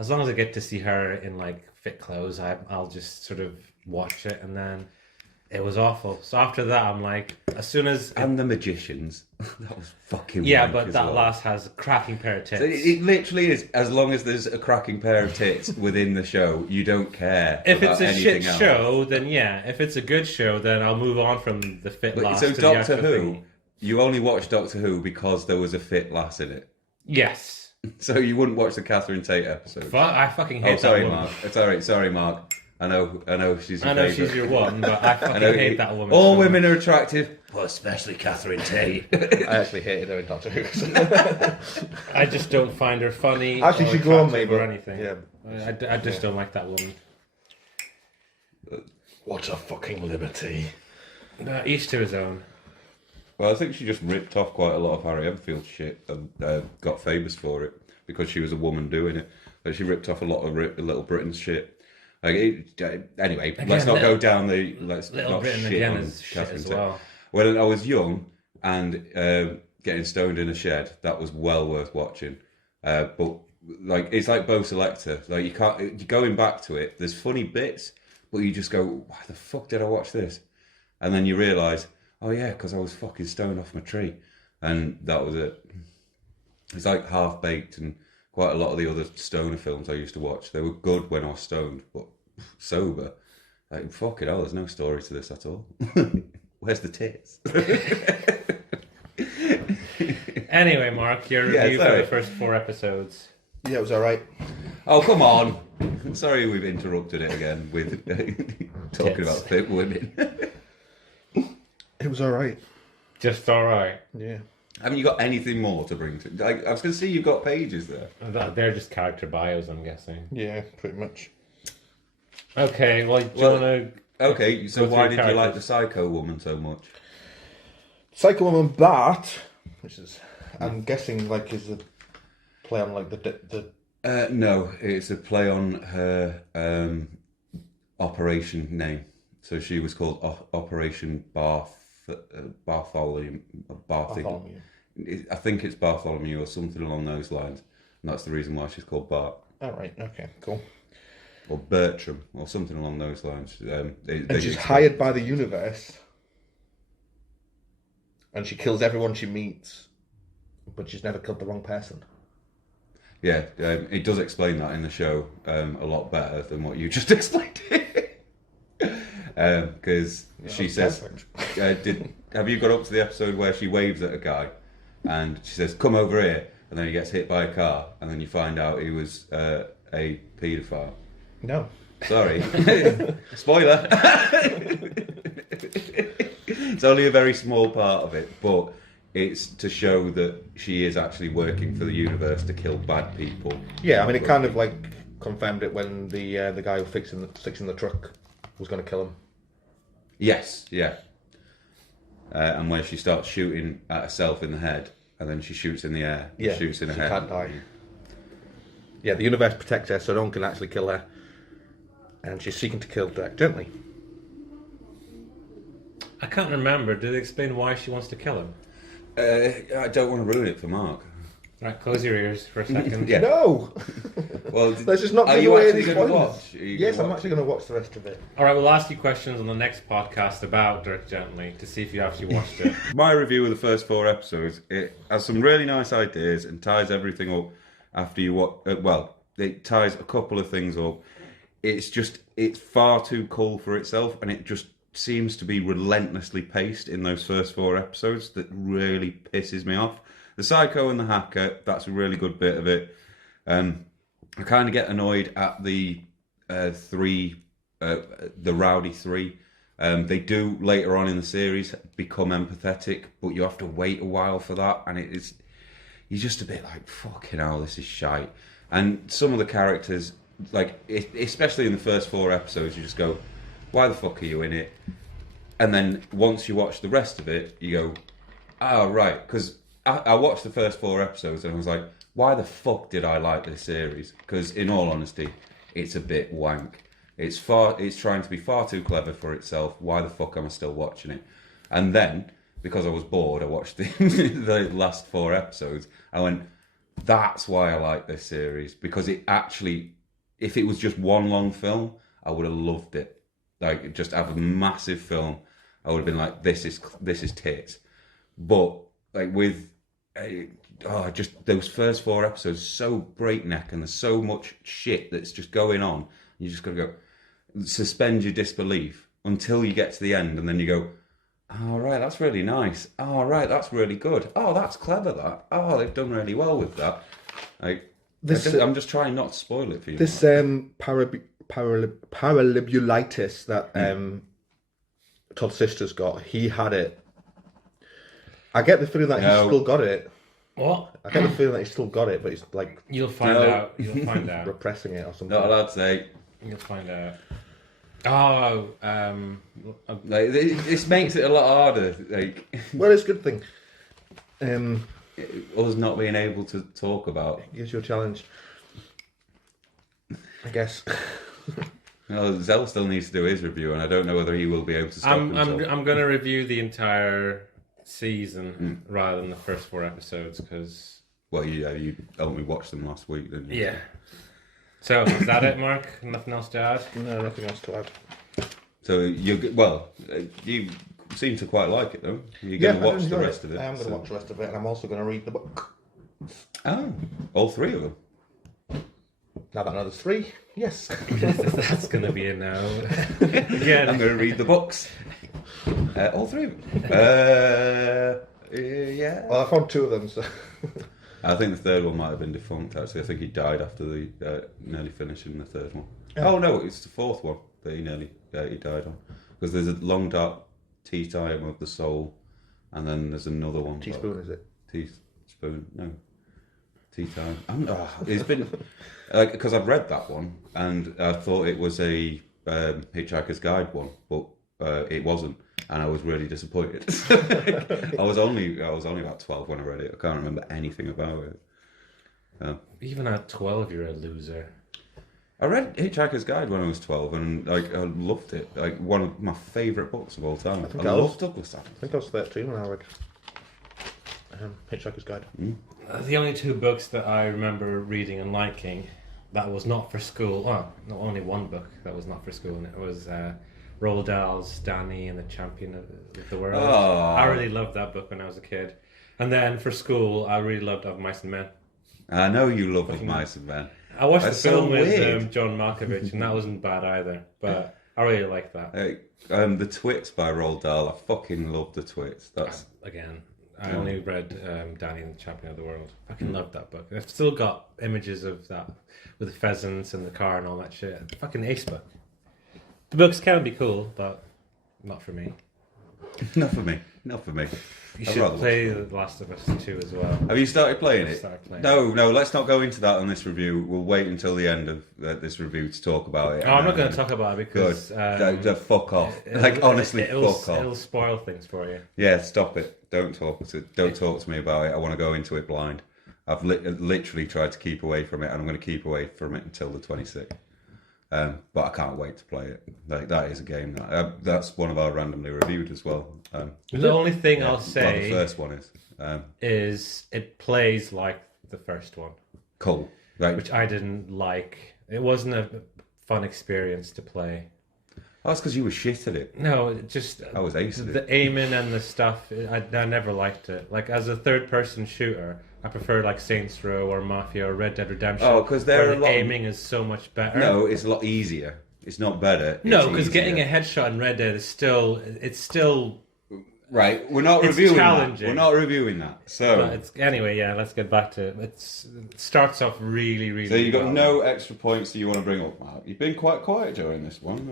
as long as I get to see her in like fit clothes, I'll just sort of watch it. And then it was awful. So after that, I'm like, as soon as... And the Magicians. That was fucking yeah, but that lass has a cracking pair of tits. So it literally is, as long as there's a cracking pair of tits within the show, you don't care. If it's a shit else. show, then yeah. If it's a good show, then I'll move on from the fit lass to Doctor the Who, thing. you only watch Doctor Who because there was a fit lass in it. Yes. So you wouldn't watch the Catherine Tate episode. I fucking hate that woman. Mark. It's alright. Sorry, Mark. I know she's your favourite. She's your one, but I fucking hate that woman. All women are attractive, but especially Catherine Tate. I actually hated her in Doctor Who. I just don't find her funny. Actually, she grew on me, or anything. Yeah. I just don't like that woman. What a fucking liberty. Each to his own. Well, I think she just ripped off quite a lot of Harry Enfield shit and got famous for it because she was a woman doing it. Like, she ripped off a lot of Little Britain's shit. Anyway, again, let's not go down the... Let's Little not Britain shit again on is shit Catherine as Tate. well. When I was young and getting stoned in a shed, that was well worth watching. But like, it's like Bo Selector. Like, you're going back to it. There's funny bits, but you just go, "Why the fuck did I watch this?" And then you realise, oh yeah, because I was fucking stoned off my tree, and that was it. It's like Half Baked and quite a lot of the other stoner films I used to watch. They were good when I was stoned, but sober, like, fucking hell, there's no story to this at all. Where's the tits? Anyway, Mark, your review for the first 4 episodes. Yeah, it was alright. Oh, come on. Sorry we've interrupted it again with talking about fit women. It was alright. Just alright. Yeah. Haven't you got anything more to bring to? I was going to see you've got pages there. They're just character bios, I'm guessing. Yeah, pretty much. Okay, well, do you want to... Okay, so Go why through did you like the characters. Psycho Woman so much? Psycho Woman Bart, which is, I'm guessing, like, is a play on, like, the No, it's a play on her operation name. So she was called Operation Bartholomew. Bartholomew. I think it's Bartholomew or something along those lines. And that's the reason why she's called Bart. Oh, right, okay, cool. Or Bertram, or something along those lines. And she's hired by the universe. And she kills everyone she meets. But she's never killed the wrong person. Yeah, it does explain that in the show a lot better than what you just explained. Because she says, have you got up to the episode where she waves at a guy and she says, come over here, and then he gets hit by a car, and then you find out he was a paedophile? No. Sorry. Spoiler. It's only a very small part of it, but it's to show that she is actually working for the universe to kill bad people. Yeah, I mean, it kind of like confirmed it when the guy who fixing the truck was going to kill him. Yes, yeah. And where she starts shooting at herself in the head, and then she shoots in the air. Yeah, shoots in her she head. can't die. Yeah, the universe protects her, so no one can actually kill her. And she's seeking to kill Dirk, gently. I can't remember. Did they explain why she wants to kill him? I don't want to ruin it for Mark. Right, close your ears for a second. Yeah. No! Well, Let's just not are give you away actually any going to spoilers. watch? Are you Yes, gonna I'm watch actually going to watch the rest of it. All right, we'll ask you questions on the next podcast about Dirk Gently to see if you actually watched it. My review of the first 4 episodes, it has some really nice ideas and ties everything up after you watch. Well, it ties a couple of things up. It's far too cool for itself, and it just seems to be relentlessly paced in those first 4 episodes that really pisses me off. The Psycho and the Hacker, that's a really good bit of it. I kind of get annoyed at the Rowdy Three. They do later on in the series become empathetic, but you have to wait a while for that, and you're just a bit like, fucking hell, this is shite. And some of the characters, like especially in the first 4 episodes, you just go, why the fuck are you in it? And then once you watch the rest of it, you go, oh right, because I watched the first 4 episodes and I was like, why the fuck did I like this series? Because in all honesty, it's a bit wank. It's trying to be far too clever for itself. Why the fuck am I still watching it? And then, because I was bored, I watched the last 4 episodes. I went, that's why I like this series. Because it actually, if it was just one long film, I would have loved it. Like, just have a massive film. I would have been like, this is tits. But like with just those first 4 episodes, so breakneck, and there's so much shit that's just going on. You just gotta go suspend your disbelief until you get to the end, and then you go, oh right, that's really nice. Oh right, that's really good. Oh, that's clever. That. Oh, they've done really well with that. Like I'm just trying not to spoil it for you. This paralimbulitis that Todd's sister's got, he had it. I get the feeling that he's still got it. What? I get the feeling that he's still got it, but he's like You'll find out. You'll find out. repressing it or something. Not allowed to say. You'll find out. Oh, Like, this makes it a lot harder. Like, Well, it's a good thing. us not being able to talk about. Gives you a challenge, I guess. Well, Zell still needs to do his review, and I don't know whether he will be able to stop himself. I'm going to review the entire season rather than the first 4 episodes because. Well, you only watched them last week, didn't you? Yeah. So is that it, Mark? Nothing else to add? No, nothing else to add. So you seem to quite like it, though. You're going to watch the rest of it. I am going to watch the rest of it, and I'm also going to read the book. Oh, all 3 of them. Now that I know there's 3, yes. That's going to be a no. Again. I'm going to read the books. All 3 of them. Yeah. Well, I found 2 of them, so. I think the 3rd one might have been defunct, actually. I think he died after the nearly finishing the 3rd one. Oh, no, it's the 4th one that he died on. Because there's a Long Dark Tea Time of the Soul, and then there's another one. Teaspoon, is it? Teaspoon, no. Tea Time. It's been because I've read that one and I thought it was a Hitchhiker's Guide one, but it wasn't, and I was really disappointed. I was only about 12 when I read it. I can't remember anything about it. Even at 12, you're a loser. I read Hitchhiker's Guide when I was 12, and I loved it. Like one of my favourite books of all time. I love Douglas Adams. I think I was 13 when I read Hitchhiker's Guide. The only two books that I remember reading and liking that was not for school. Oh, no, only one book that was not for school, and it was Roald Dahl's Danny and the Champion of the World. Oh. I really loved that book when I was a kid. And then for school, I really loved Of Mice and Men. I know you love Of Mice and Men. I watched That's the film so with weird. John Malkovich, and that wasn't bad either. But I really liked that. The Twits by Roald Dahl. I fucking love the Twits. That's Again, I only read Danny and the Champion of the World. Fucking loved that book. I've still got images of that with the pheasants and the car and all that shit. Fucking ace book. The books can be cool, but not for me. not for me. Not for me. You I'd should rather play watch The Last of Us 2 as well. Have you started playing it? Started playing No, let's not go into that on this review. We'll wait until the end of this review to talk about it. Oh, I'm not going to talk about it because... Fuck off. Honestly, fuck off. It'll spoil things for you. Yeah, stop it. Don't talk to me about it. I want to go into it blind. I've literally tried to keep away from it, and I'm going to keep away from it until the 26th. But I can't wait to play it. That is a game that's one of our randomly reviewed as well. The only thing I'll say the first one is it plays like the first one, cool, right? which I didn't like. It wasn't a fun experience to play. Oh, that's because you were shit at it. No, it just I was ace at it. the aiming and the stuff. I never liked it. Like as a third-person shooter, I prefer like Saints Row or Mafia or Red Dead Redemption. Oh, because the aiming is so much better. No, it's a lot easier. It's not better. No, because getting a headshot in Red Dead is still right. We're not it's reviewing challenging. that. We're not reviewing that. So anyway, yeah. Let's get back to it. It starts off really, really. So you got well. no extra points that you want to bring up, Mark. You've been quite quiet during this one.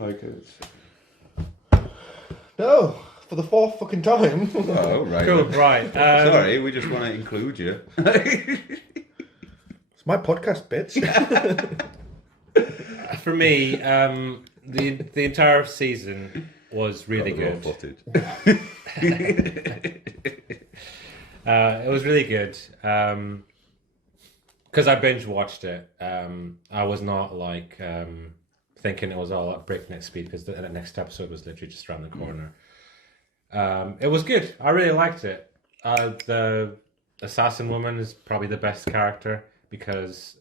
No, for the fourth fucking time. Oh, right. Cool, right. Sorry, we just want to include you. It's my podcast, bitch. For me, the entire season was really good. It was really good because I binge watched it. I was not like thinking it was all at breakneck speed because the next episode was literally just around the corner. It was good. I really liked it. The assassin woman is probably the best character because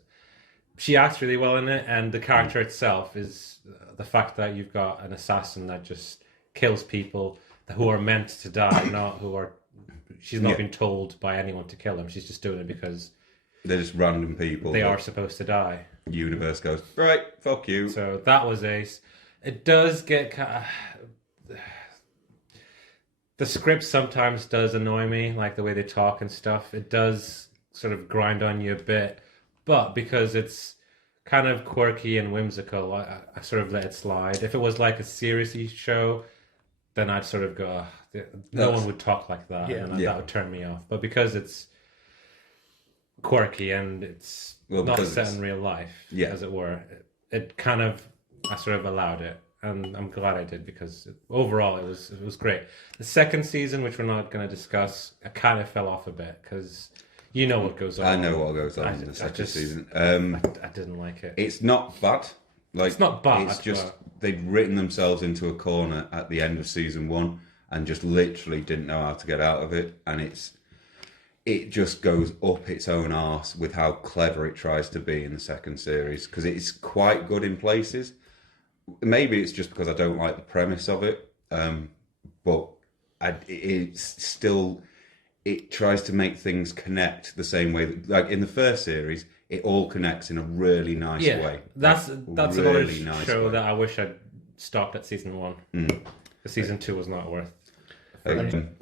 she acts really well in it, and the character itself is the fact that you've got an assassin that just kills people who are meant to die, not who are. She's not been told by anyone to kill them. She's just doing it because they're just random people. They are supposed to die. Universe goes right. Fuck you. So that was ace. It does get. The script sometimes does annoy me, like the way they talk and stuff. It does sort of grind on you a bit, but because it's kind of quirky and whimsical, I sort of let it slide. If it was like a serious show, then I'd sort of go, no one would talk like that, and that would turn me off. But because it's quirky and it's not set in real life, as it were, it kind of, I sort of allowed it. And I'm glad I did because overall it was great. The second season, which we're not going to discuss, I kind of fell off a bit because you know what goes on. I know what goes on in the second season. I didn't like it. It's not bad. It's not bad. It's just they'd written themselves into a corner at the end of season one and just literally didn't know how to get out of it. And it just goes up its own arse with how clever it tries to be in the second series because it's quite good in places. Maybe it's just because I don't like the premise of it, but it's still, it tries to make things connect the same way that, like in the first series, it all connects in a really nice way. That's another show that I wish I'd stopped at season one. Season two was not worth.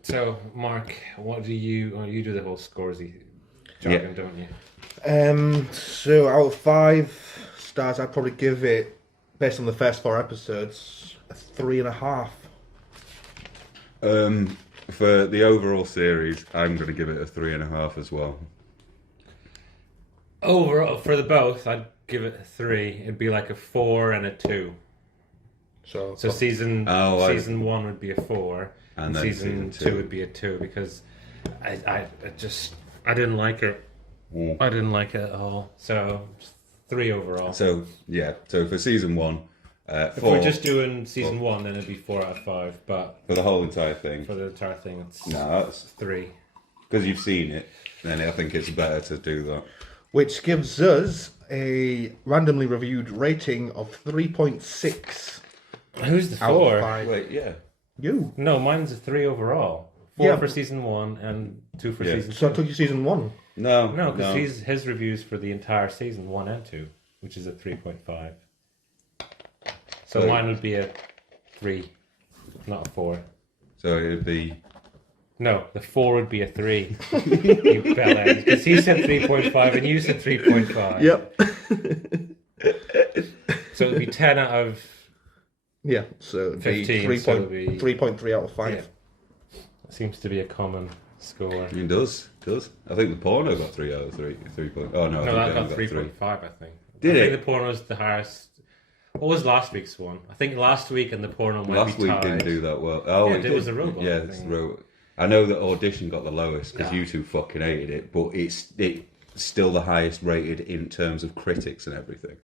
So, Mark, what do you do the whole scoresy jargon, don't you? So out of 5 stars, I'd probably give it, based on the first 4 episodes, a 3.5. For the overall series, I'm going to give it a 3.5 as well. Overall, for the both, I'd give it a 3. It'd be like a 4 and a 2. So season 1 would be a 4, and then season season 2 would be a 2 because I didn't like it. I didn't like it at all. So 3 overall. So for season 1, 4. If we're just doing season 1, then it'd be 4 out of 5. But For the whole entire thing. for the entire thing, it's No, that's 3. because you've seen it. Then I think it's better to do that. which gives us a randomly reviewed rating of 3.6 Who's the out of 4? 5. Wait, yeah. You. No, mine's a 3 overall. 4 Yeah. for season 1 and 2 for Yeah. season 2. So I took you season 1. No, No, because his reviews for the entire season 1 and 2, which is a 3.5. So So- mine would be a 3, not a 4. So it'd be. No, the 4 would be a 3. You bellend. Because he said 3.5 and you said 3.5. Yep. So it would be 10 out of... Yeah, so it'd be 15, so it'd be- 3.3 out of 5. Yeah. That seems to be a common score. It does. I think the porno got 3 out of 3. 3 point. Oh no, No, I that think got got 3.5, I think. Did I it? think the porno was the highest. What was last week's one? I think last week and the porno might Last be week tied. didn't do that well. Oh, Yeah, it it was a robot Yeah, thing. it's a robot. I know that Audition got the lowest because Yeah. you two fucking hated it, but it's still the highest rated in terms of critics and everything.